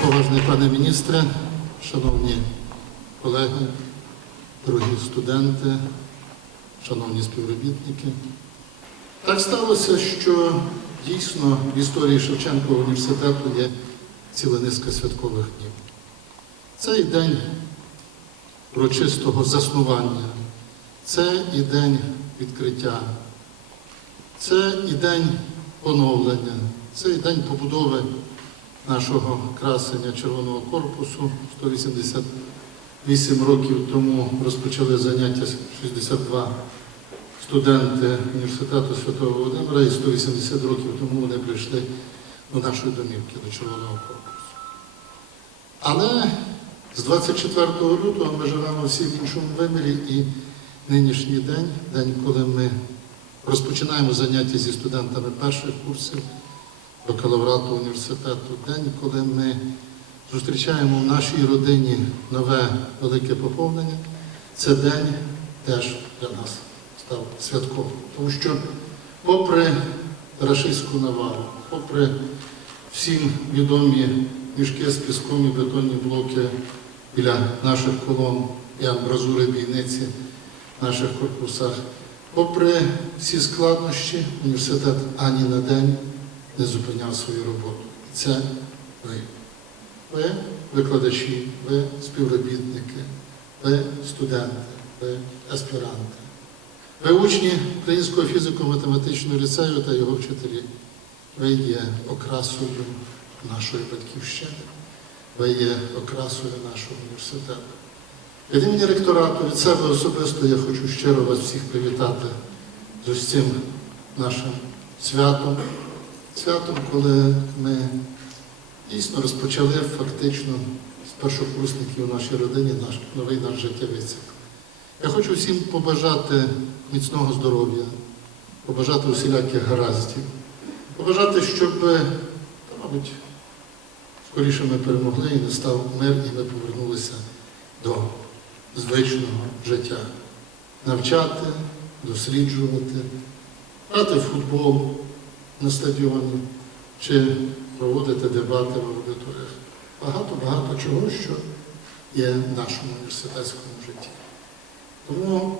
Високоповажний пане міністре, шановні колеги, дорогі студенти, шановні співробітники. Так сталося, що дійсно в історії Шевченкового університету є ціла низка святкових днів. Це і день урочистого заснування, це і день відкриття, це і день поновлення, це і день побудови нашого красення Червоного корпусу 188 років тому розпочали заняття 62 студенти університету Святого Володимира і 180 років тому вони прийшли до нашої домівки, до Червоного корпусу. Але з 24 лютого ми живемо всі в іншому вимірі і нинішній день, день, коли ми розпочинаємо заняття зі студентами перших курсів бакалаврату університету, день, коли ми зустрічаємо в нашій родині нове велике поповнення, це день теж для нас став святковим. Тому що, попри рашистську навалу, попри всім відомі мішки з піском і бетонні блоки біля наших колон і амбразури бійниці в наших корпусах, попри всі складнощі, університет ані на день не зупиняв свою роботу. І Це ви. Ви викладачі, ви співробітники, ви студенти, ви аспіранти. Ви учні Українського фізико-математичного ліцею та його вчителі. Ви є окрасою нашої батьківщини, ви є окрасою нашого університету. Від імені ректорату, від себе особисто я хочу щиро вас всіх привітати з цим нашим святом. Святом, коли ми дійсно розпочали фактично з першокурсників у нашій родині наш новий наш життєвий цикл. Я хочу всім побажати міцного здоров'я, побажати усіляких гараздів, побажати, щоб, мабуть, скоріше ми перемогли і настав мир, і ми повернулися до звичного життя. Навчати, досліджувати, грати в футбол на стадіоні чи проводити дебати в аудиторіях. Багато-багато чого, що є в нашому університетському житті. Тому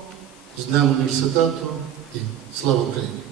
з Днем університету і слава Україні!